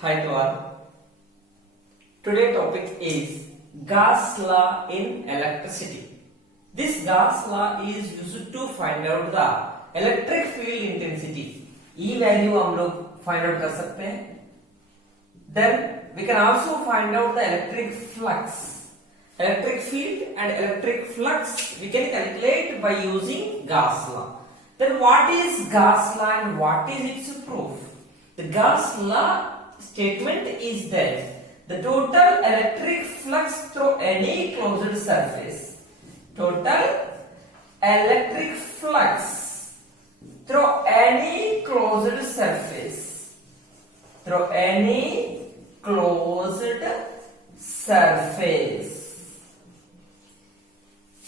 Hi to all. Today topic is Gauss law in electricity. This Gauss law is used to find out the electric field intensity. E value हम लोग find out कर सकते हैं. Then we can also find out the electric flux. Electric field and electric flux we can calculate by using Gauss law. Then what is Gauss law and what is its proof? The Gauss law statement is that the total electric flux through any closed surface, total electric flux through any closed surface, through any closed surface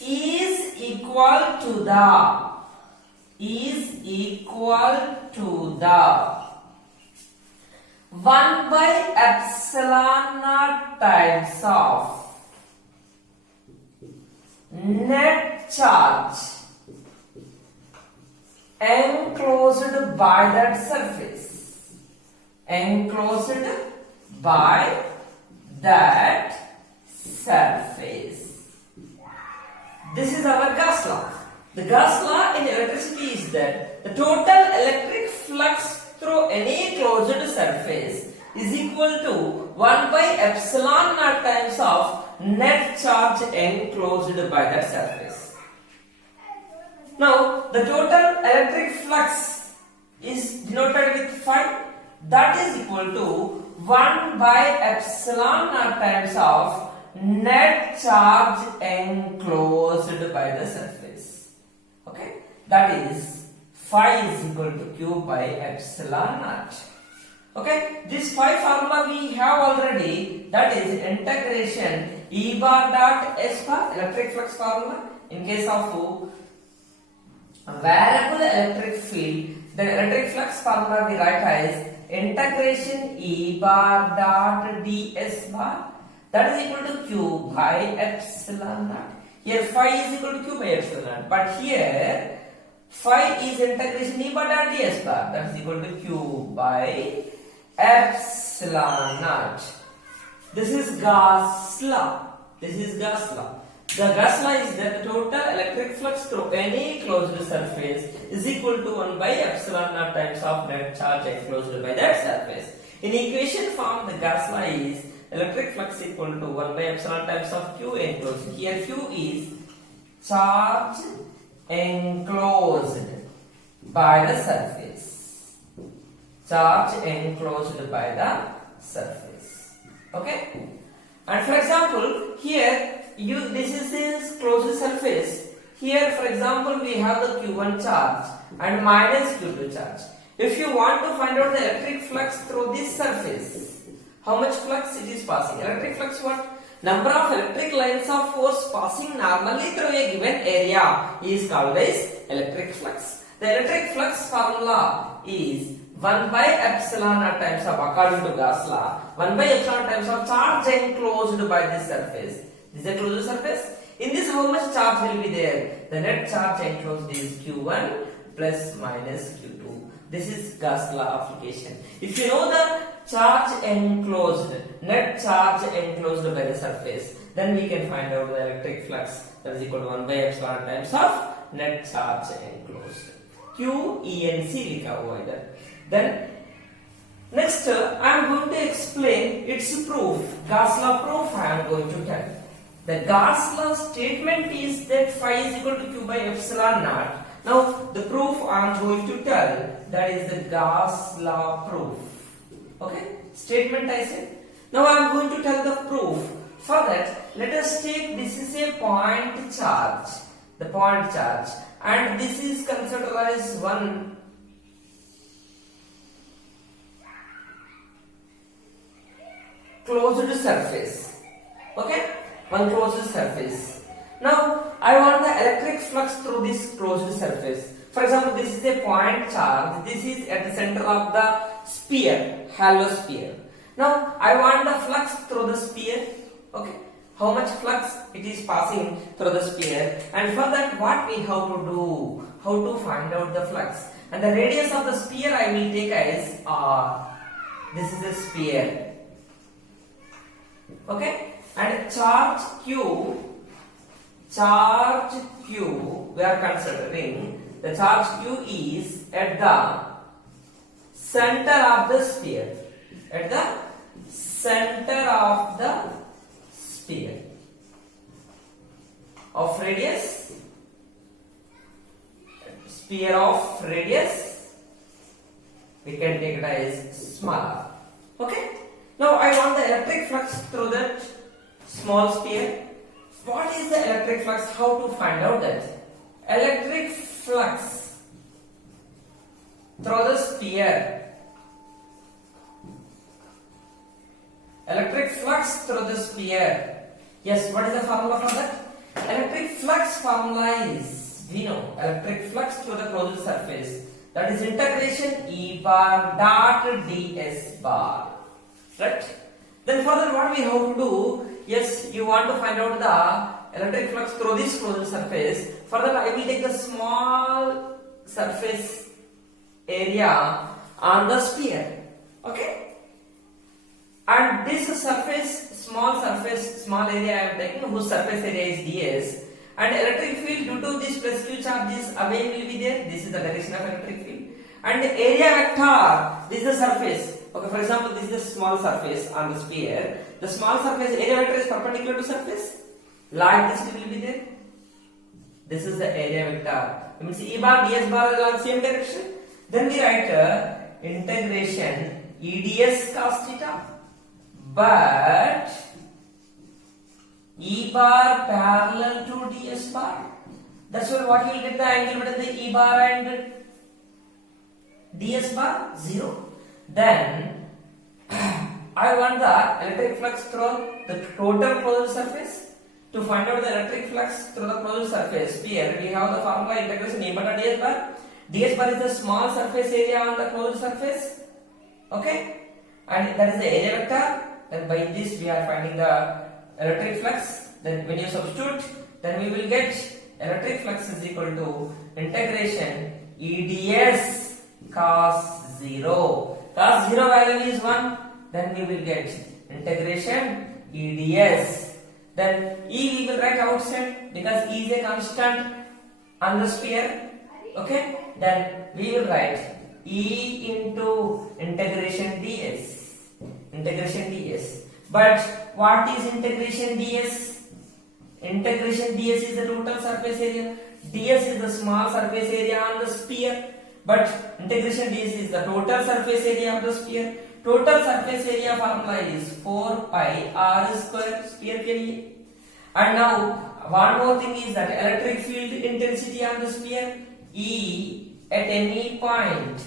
is equal to the 1 by epsilon naught times of net charge enclosed by that surface. Enclosed by that surface. This is our Gauss law. The Gauss law in electricity is that the total electric flux through any closed surface is equal to 1 by epsilon naught times of net charge enclosed by that surface. Now, the total electric flux is denoted with phi. That is equal to 1 by epsilon naught times of net charge enclosed by the surface. Okay, that is phi is equal to q by epsilon naught. Okay, this phi formula we have already, that is integration E bar dot S bar, electric flux formula. In case of variable electric field, the electric flux formula we write as integration E bar dot ds bar, that is equal to q by epsilon naught. Here phi is equal to q by epsilon naught, but here phi is integration E bar dot ds bar, that is equal to q by epsilon naught. This is Gauss law. This is Gauss law. The Gauss law is that the total electric flux through any closed surface is equal to 1 by epsilon naught times of net charge enclosed by that surface. In equation form, the Gauss law is electric flux equal to 1 by epsilon times of q enclosed. Here q is charge enclosed by the surface. Charge enclosed by the surface. Okay? And for example, here this is this closed surface. Here, for example, we have the q1 charge and minus q2 charge. If you want to find out the electric flux through this surface, how much flux it is passing? Electric flux what? Number of electric lines of force passing normally through a given area is called as electric flux. The electric flux formula is 1 by epsilon naught times of, according to Gauss law, 1 by epsilon times of charge enclosed by this surface. This is a closed surface. In this, how much charge will be there? The net charge enclosed is q1 plus minus q2. This is Gauss law application. If you know the charge enclosed, net charge enclosed by the surface, then we can find out the electric flux, that is equal to 1 by epsilon times of net charge enclosed. Q, E and C लिखा हुआ इधर. Then next I am going to explain its proof. Gauss law proof I am going to tell. The Gauss law statement is that phi is equal to q by epsilon naught. Now the proof I am going to tell, that is the Gauss law proof. Okay, statement I said. Now I am going to tell the proof. For that, let us take this is a point charge, the point charge, and this is considered as one closed surface. Okay, one closed surface. Now I want the electric flux through this closed surface. For example, this is a point charge. This is at the center of the sphere, hollow sphere. Now I want the flux through the sphere. Okay, how much flux it is passing through the sphere, and for that what we have to do, how to find out the flux. And the radius of the sphere I will take as r. This is a sphere. Okay, and charge Q, we are considering the charge Q is at the center of the sphere. At the center of the sphere of radius, sphere of radius, we can take it as small r. Okay. Now I want the electric flux through that small sphere. What is the electric flux? How to find out that? Electric flux through the sphere. Electric flux through the sphere. Yes, what is the formula for that? Electric flux formula is, we know, electric flux through the closed surface. That is integration E bar dot ds bar. Right? Then further what we have to do, yes, you want to find out the electric flux through this closed surface. Further I will take the small surface area on the sphere. Okay? And this surface, small area I am taking, whose surface area is ds, and electric field due to this plus q charges away will be there. This is the direction of electric field. And the area vector, this is the surface. Okay, for example, this is the small surface on the sphere. The small surface area vector is perpendicular to surface. Like this it will be there. This is the area vector. It means E bar ds bar is on same direction. Then we write integration EDS cos theta. But E bar parallel to ds bar. That's why what you will get the angle between the E bar and ds bar 0. Then I want the electric flux through the total closed surface. To find out the electric flux through the closed surface, here we have the formula integration E bar dot ds bar. Ds bar is the small surface area on the closed surface. Okay, and that is the area vector. Then by this we are finding the electric flux. Then when you substitute, then we will get electric flux is equal to integration EDS cos 0. Cos 0 value is 1. Then we will get integration EDS. Then E we will write outside because E is a constant on the sphere. Okay. Then we will write E into integration ds. Integration ds. But what is integration ds? Integration ds is the total surface area. ds is the small surface area on the sphere. But integration ds is the total surface area of the sphere. Total surface area formula is 4 pi r square sphere के लिए. And now one more thing is that electric field intensity on the sphere, E at any point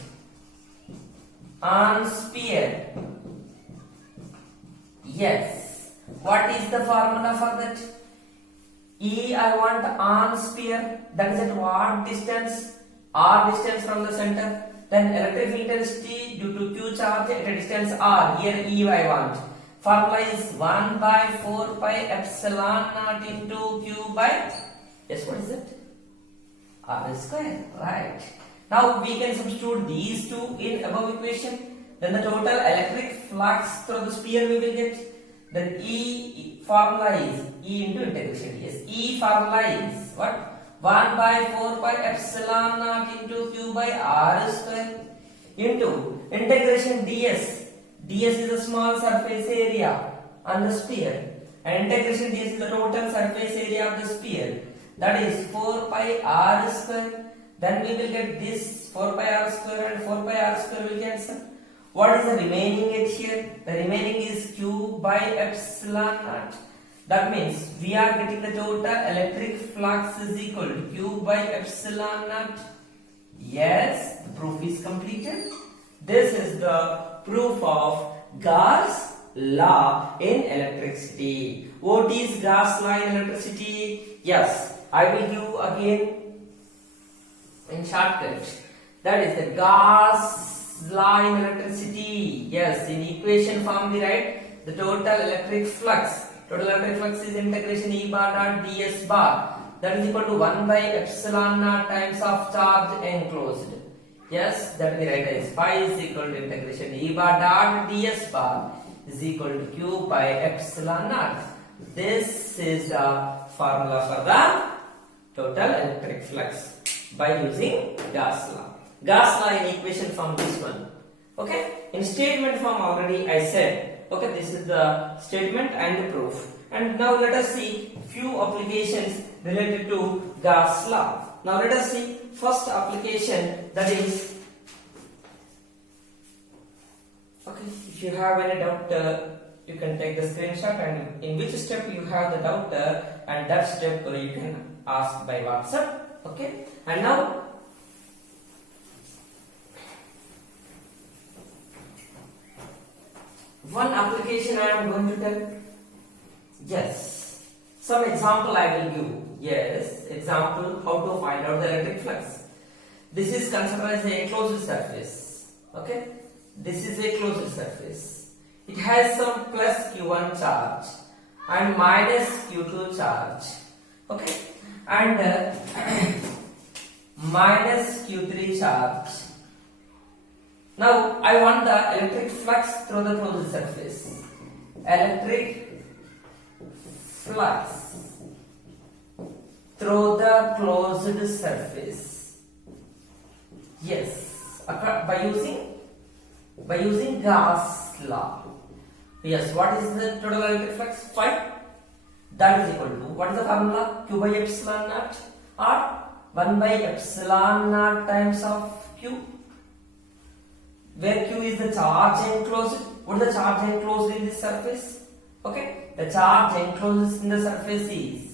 on sphere. Yes. What is the formula for that? E I want on sphere. That is at what distance? R distance from the center. Then electric field intensity due to Q charge at a distance R. Here E I want. Formula is 1 by 4 pi epsilon naught into Q by, yes, what is it? R square, right. Now we can substitute these two in above equation. Then the total electric flux through the sphere we will get. Then E formula is E into integration ds. E formula is what? 1 by 4 pi epsilon naught into Q by R square into integration ds. ds is the small surface area on the sphere and integration ds is the total surface area of the sphere. That is 4 pi r square. Then we will get this 4 pi r square and 4 pi r square will cancel. What is the remaining at here? The remaining is Q by epsilon naught. That means we are getting the total electric flux is equal to Q by epsilon naught. Yes, the proof is completed. This is the proof of Gauss law in electricity. What is Gauss law in electricity? Yes, I will give again in shortcut. That is the Gauss law in electricity. Yes, in equation form we write the total electric flux. Total electric flux is integration E bar dot ds bar. That is equal to 1 by epsilon naught times of charge enclosed. Yes, that will be right as phi is equal to integration E bar dot ds bar is equal to Q by epsilon naught. This is the formula for the total electric flux by using Gauss law. Gauss law in equation form this one. Okay, in statement form already I said. Okay, this is the statement and the proof. And now let us see few applications related to Gauss law. Now let us see first application, that is, okay, if you have any doubt, you can take the screenshot, and in which step you have the doubt, and that step you can ask by WhatsApp. Okay, and now one application I am going to tell. Yes, some example I will give. Yes, example how to find out the electric flux. This is considered as a closed surface. Okay, this is a closed surface. It has some plus Q1 charge and minus Q2 charge. Okay, and minus Q3 charge. Now I want the electric flux through the closed surface. Electric flux through the closed surface. Yes, by using Gauss law. Yes, what is the total electric flux? Phi. That is equal to, what is the formula? Q by epsilon naught, or 1 by epsilon naught times of Q, where Q is the charge enclosed. What is the charge enclosed in this surface? Okay, the charge enclosed in the surface is,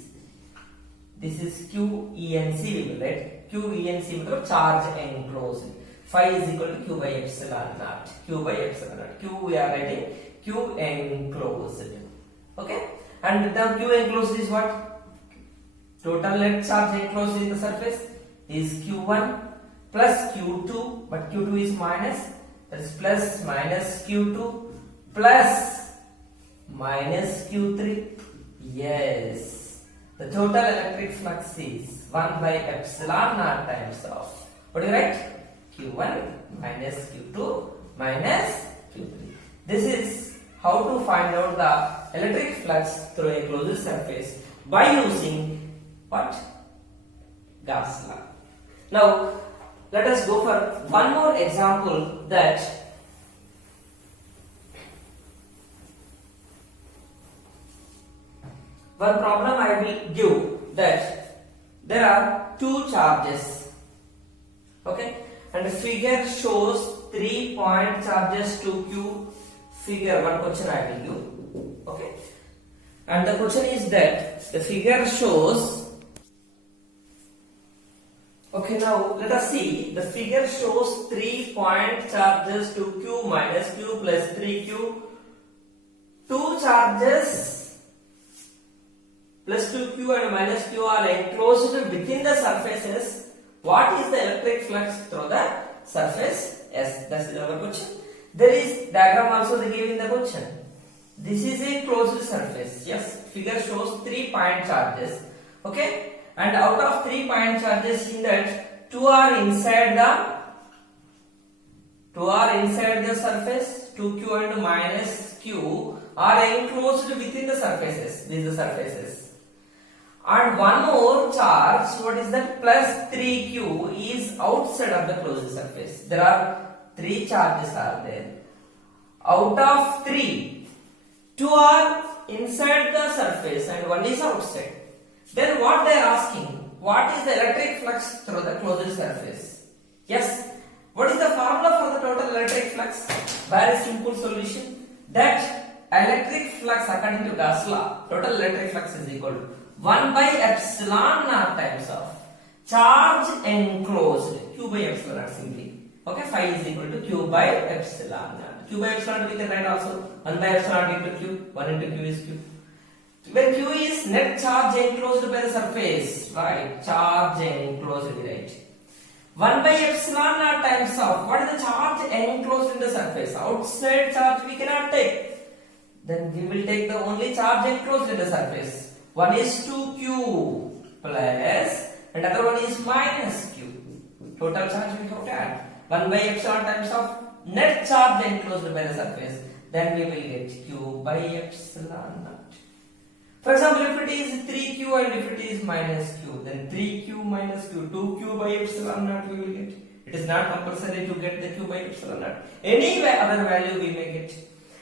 this is QENC, right? QENC means charge enclosed. Phi is equal to Q by epsilon naught. Q by epsilon naught. Q we are writing Q enclosed. Okay, and now Q enclosed is what? Total net charge enclosed in the surface is Q1 plus Q2, but Q2 is minus. That is plus minus Q2 plus minus Q3. Yes, the total electric flux is 1 by epsilon naught times of, what do you write? Q1 minus Q2 minus Q3. This is how to find out the electric flux through a closed surface by using what? Gauss law. Now let us go for one more example, that one problem I will give, that there are two charges. Okay, and the figure shows 3 point charges to Q. Figure, one question I will give. Okay, and the question is that the figure shows. Okay, now let us see. The figure shows 3 point charges to Q minus Q plus 3Q. Two charges plus 2Q and minus Q are enclosed within the surfaces. What is the electric flux through the surface? Yes, that's the other question. There is diagram also they gave in the question. This is a closed surface. Yes, figure shows 3 point charges. Okay, and out of 3 point charges, in that two are inside the surface. 2Q and minus Q are enclosed within the surfaces. These are the surfaces. And one more charge, what is that? Plus 3Q is outside of the closed surface. There are 3 charges are there. Out of 3, 2 are inside the surface and 1 is outside. Then what they are asking, what is the electric flux through the closed surface? Yes, what is the formula for the total electric flux? Very simple solution, that electric flux according to Gauss law, total electric flux is equal to 1 by epsilon naught times of charge enclosed, Q by epsilon naught simply. Okay, phi is equal to Q by epsilon naught. Q by epsilon naught we can write also 1 by epsilon naught into Q. 1 into Q is Q. Where Q is net charge enclosed by the surface, right? Charge enclosed, we write 1 by epsilon naught times of, what is the charge enclosed in the surface? Outside charge we cannot take. Then we will take the only charge enclosed in the surface. One is 2Q plus and other one is minus Q. Total charge we have to add. 1 by epsilon times of net charge enclosed by the surface, then we will get q by epsilon naught. For example, if it is 3q and if it is minus q, then 3q minus q, 2q by epsilon naught we will get. It is not compulsory to get the q by epsilon naught. Any other value we may get.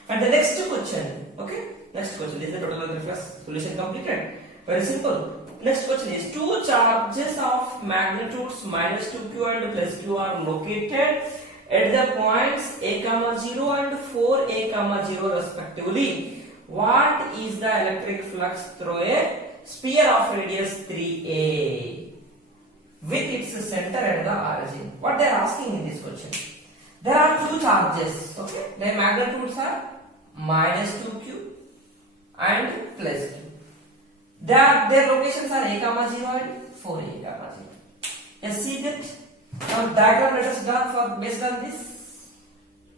And the next question, okay? Next question is the total electric flux. Solution completed. Very simple. Next question is, two charges of magnitudes minus 2q and plus q are located at the points a comma 0 and 4a comma 0 respectively. What is the electric flux through a sphere of radius 3a with its center at the origin? What they are asking in this question? There are two charges, okay? Their magnitudes are minus 2q and plus q. Their locations are a comma 0 and 4a comma 0. Yes, see that? Now diagram let us draw for based on this.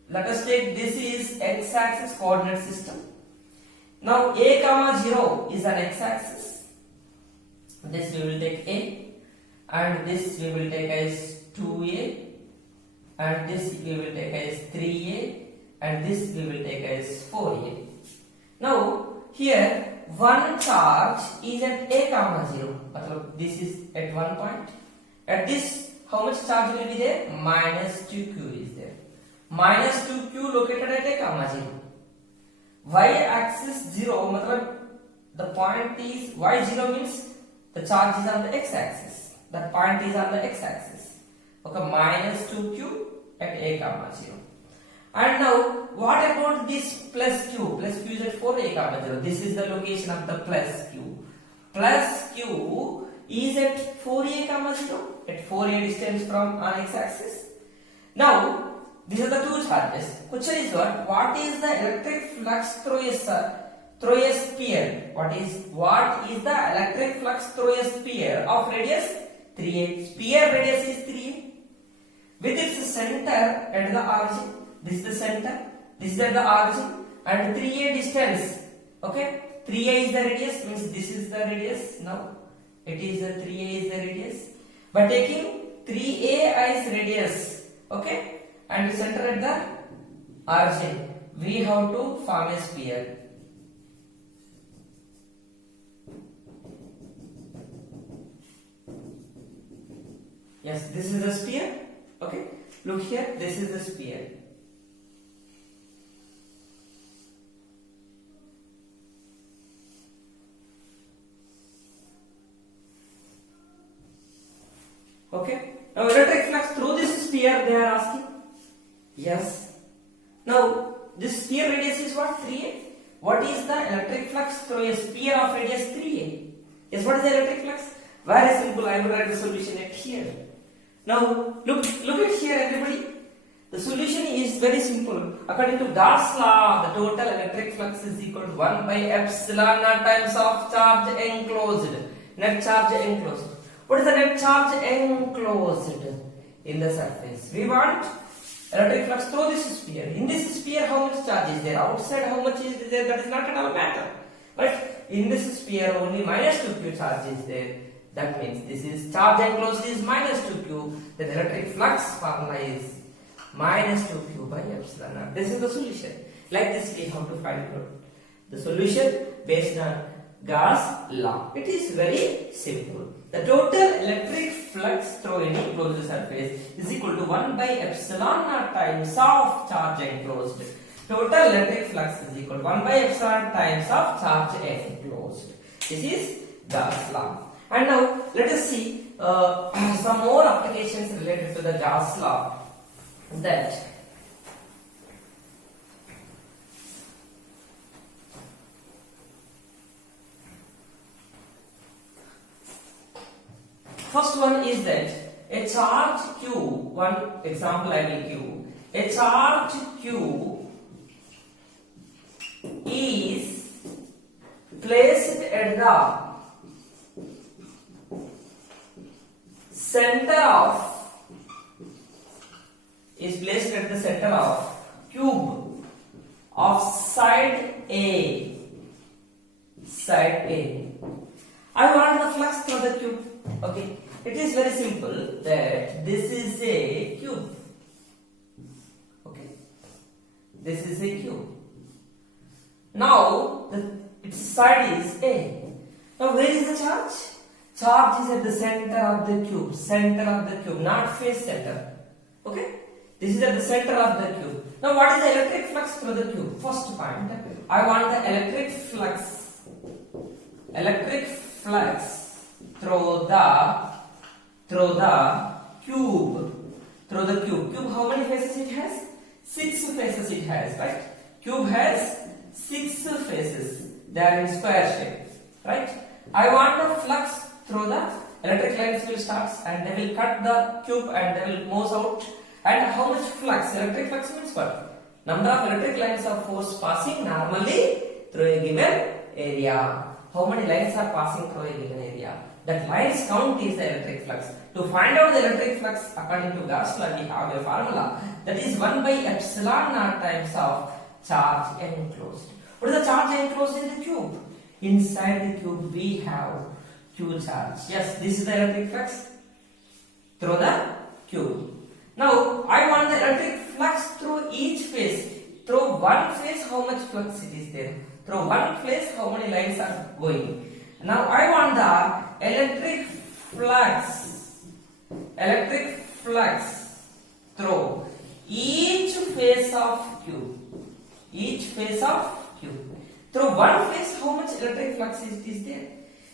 Let us take this is x-axis coordinate system. Now a comma 0 is an x-axis. This we will take a, and this we will take as 2a, and this we will take as 3a, and this we will take as 4a. Now here one charge is at a comma 0. This is at one point. At this, how much charge will be there? Minus 2q is there. Minus 2q located at a comma 0. Y-axis 0, the point is, y0 means the charge is on the x-axis. That point is on the x-axis. Okay, minus 2q at a comma 0. And now, what about this plus q? Plus q is at 4a comma 0. This is the location of the plus q. Plus q is at 4a comma 0, at 4a distance from on x-axis. Now, these are the two charges. Question is what is the electric flux through a sphere? What is the electric flux through a sphere of radius 3a? Sphere radius is 3a. With its center at the origin. This is the center, this is at the origin, and 3a distance. Okay, 3a is the radius, means this is the radius. Now it is the 3a is the radius. By taking 3a as radius, okay, and center at the origin, we have to form a sphere. Yes, this is the sphere. Okay, look here, this is the sphere. Okay, now electric flux through this sphere they are asking. Yes. Now this sphere radius is what? 3a. What is the electric flux through a sphere of radius 3a? Yes, what is the electric flux? Very simple. I will write the solution at here. Now look at here, everybody. The solution is very simple. According to Gauss law, the total electric flux is equal to 1 by epsilon naught times of charge enclosed. Net charge enclosed. What is the net charge enclosed in the surface? We want electric flux through this sphere. In this sphere, how much charge is there? Outside, how much is there? That is not at all matter. But in this sphere, only minus 2q charge is there. That means this is charge enclosed is minus 2q. The electric flux formula is minus 2q by epsilon naught. This is the solution. Like this, we have to find out the solution based on Gauss law. It is very simple. The total electric flux through any closed surface is equal to 1 by epsilon naught times of charge enclosed. Total electric flux is equal to 1 by epsilon times of charge enclosed. This is Gauss law. And now let us see some more applications related to the Gauss law. That first one is that a charge q, one example I will give, a charge q is placed at the center of cube of side A. I want the flux through the cube. Okay, it is very simple that this is a cube. This is a cube. Now its side is A. Now where is the charge? Charge is at the center of the cube. Center of the cube, not face center. Okay? This is at the center of the cube. Now what is the electric flux through the cube? First point, I want the electric flux. Electric flux through the cube. Through the cube. Cube, how many faces it has? 6 faces it has, right? Cube has 6 faces. They are in square shape, right? I want the flux through the electric lines will start and they will cut the cube and they will move out. And how much flux? Electric flux means what? Number of electric lines of force passing normally through a given area. How many lines are passing through a given area? That lines count is the electric flux. To find out the electric flux according to Gauss law, we have a formula that is 1 by epsilon naught times of charge enclosed. What is the charge enclosed in the cube? Inside the cube we have Q charge. Yes, this is the electric flux through the cube. Now I want the electric flux through each phase. Through one phase, how much flux it is there? Through one phase, how many lines are going? Now I want the electric flux through each phase of cube. Each phase of cube. Through one phase, how much electric flux is there?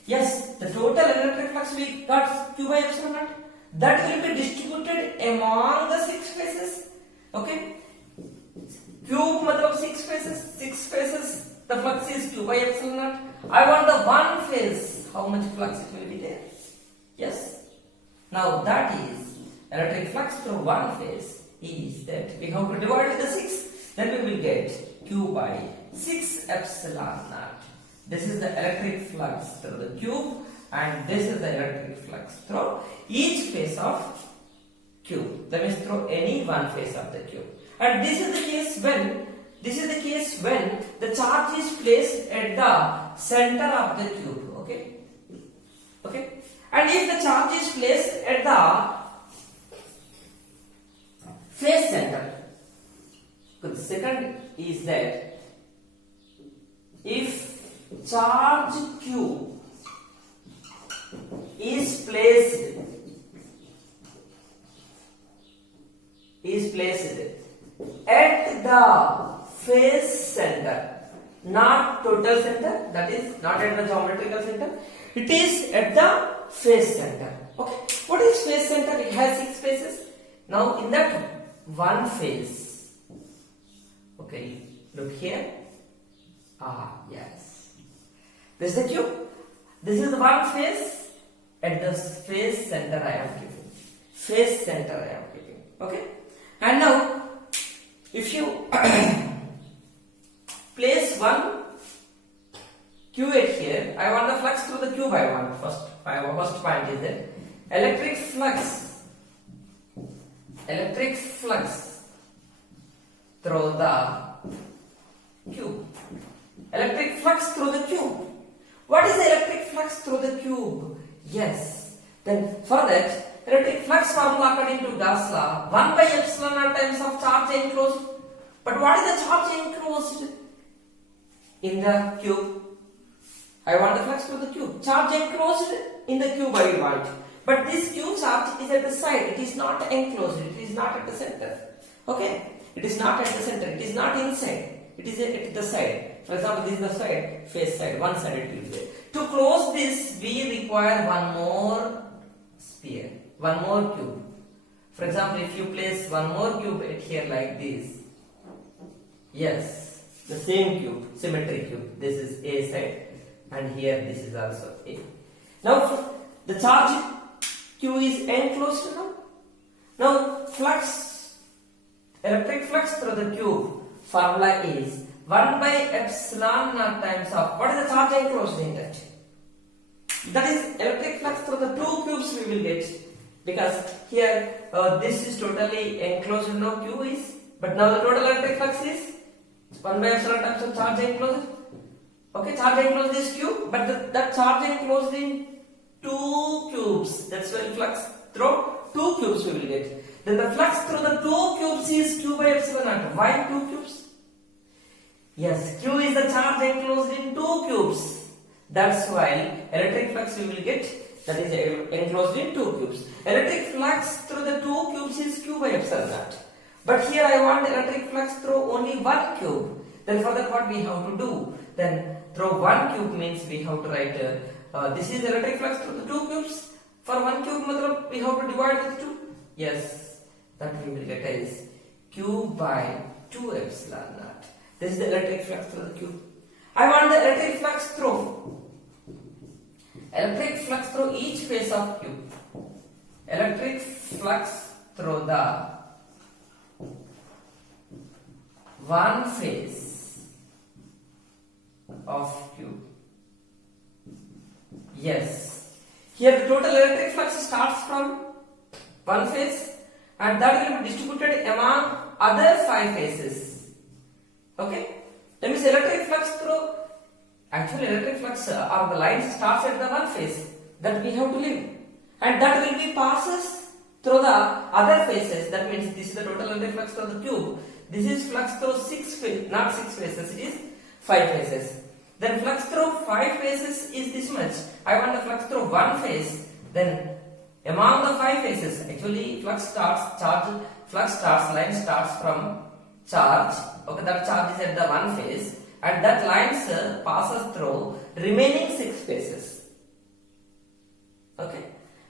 Yes, the total electric flux we got Q by epsilon naught. That will be distributed among the 6 phases. Okay? Cube matlab 6 phases. 6 phases, the flux is Q by epsilon naught. I want the one phase. How much flux it will be there? Yes. Now that is electric flux through one phase is that we have to divide with the 6. Then we will get Q by 6 epsilon naught. This is the electric flux through the cube and this is the electric flux through each phase of cube. That means through any one phase of the cube. And this is the case when the charge is placed at the center of the cube. Okay? Okay? And if the charge is placed at the phase center, the second is that if charge Q is placed at the phase center, not total center, that is not at the geometrical center, it is at the phase center. Okay, what is phase center? It has 6 phases. Now in that one phase, okay, look here. Yes, this is the cube. This is the one phase. At the phase center I am giving. Phase center I am giving. Okay. And now, if you place one Q at here, I want the flux through the cube. I want first point is that electric flux through the cube. Electric flux through the cube. What is the electric flux through the cube? Yes. Then for that, electric flux formula according to Gauss law, 1 by epsilon naught times of charge enclosed. But what is the charge enclosed in the cube? I want the flux through the cube. Charge enclosed in the cube I want. But this cube charge is at the side. It is not enclosed. It is not at the center. Okay? It is not at the center. It is not inside. It is at the side. For example, this is the side, face side, one side it will be. To close this, we require one more sphere, one more cube. For example, if you place one more cube at here like this, yes, the same cube, symmetric cube. This is A side, and here this is also A. Now, the charge Q is enclosed now. Now, electric flux through the cube formula is 1 by epsilon naught times of, what is the charge enclosed in that? That is electric flux through the 2 cubes we will get, because here this is totally enclosed now, Q is, but now the total electric flux is 1 by epsilon times of charge enclosed. Okay, charge enclosed is Q, but that charge enclosed in 2 cubes, that's why flux through 2 cubes we will get. Then the flux through the 2 cubes is Q by epsilon naught. Why 2 cubes? Yes, Q is the charge enclosed in two cubes. That's why electric flux we will get, that is enclosed in two cubes. Electric flux through the two cubes is Q by epsilon naught. But here I want electric flux through only one cube. Then for that what we have to do? Then through one cube means we have to write this is electric flux through the two cubes. For one cube we have to divide with 2. Yes, that we will get is Q by 2 epsilon naught. This is the electric flux through the cube. I want the electric flux through each face of cube. Electric flux through the one face of cube. Yes. Here the total electric flux starts from one face and that will be distributed among other 5 faces. Okay? That means electric flux through, actually electric flux or the lines starts at the one face that we have to leave, and that will be passes through the other faces. That means this is the total electric flux through the cube. This is flux through 6 faces, not 6 faces, it is 5 faces. Then flux through 5 faces is this much. I want the flux through one face. Then among the 5 faces, actually line starts from charge. Okay, that charge is at the one face, and that lines passes through remaining 6 faces. Okay,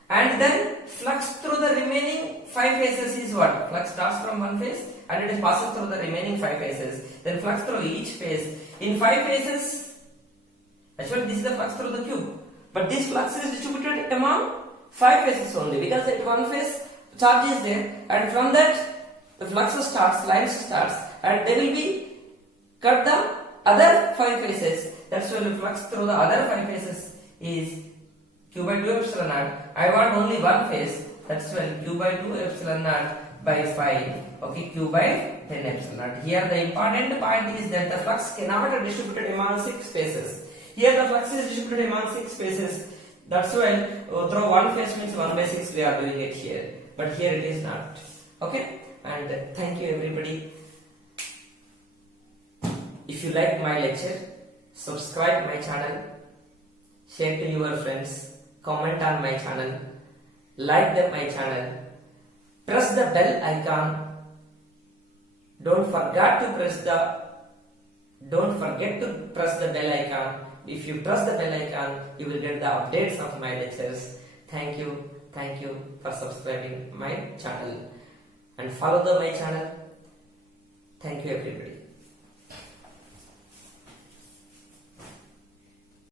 and then flux through the remaining 5 faces is what? Flux starts from one face and it passes through the remaining 5 faces. Then flux through each face. In 5 faces, actually this is the flux through the cube, but this flux is distributed among 5 faces only, because at one face charge is there, and from that the flux starts, line starts, and they will be cut the other 5 faces. That's why the flux through the other 5 faces is Q by 2 epsilon naught. I want only one face, that's why Q by 2 epsilon naught by 5. Okay, Q by 10 epsilon naught. Here the important point is that the flux cannot be distributed among 6 faces. Here the flux is distributed among 6 faces. That's why through one face means 1 by 6 we are doing it here. But here it is not. Okay, and thank you everybody. If you like my lecture, subscribe my channel, share to your friends, comment on my channel, like my channel, press the bell icon. Don't forget to press the bell icon. If you press the bell icon, you will get the updates of my lectures. Thank you for subscribing my channel and follow my channel. Thank you everybody.